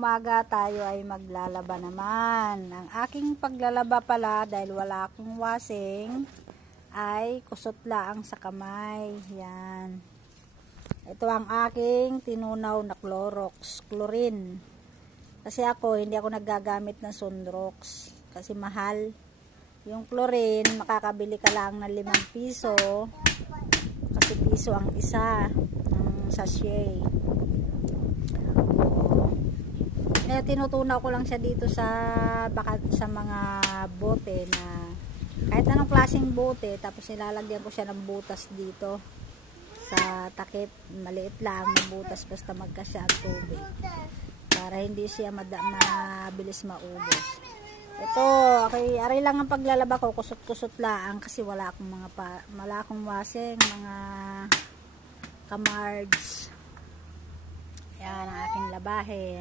umaga tayo ay maglalaba naman. Ang aking paglalaba pala dahil wala akong washing ay kusot laang sa kamay. Yan. Ito ang aking tinunaw na Clorox, chlorine. Kasi hindi ako naggagamit ng Sunrox kasi mahal. Yung chlorine, makakabili ka lang ng 5 piso kasi piso ang isa ng sachet. Kaya tinutunaw ko lang siya dito sa mga bote na kahit anong klaseng bote, tapos nilalagyan ko siya ng butas dito sa takip, maliit lang na butas basta magkasya ang tubig para hindi siya mabilis maubos. Ito, aray lang ang paglalaba ko, kusot-kusot lang kasi wala akong washing, mga kamards. Yan ang aking labahin.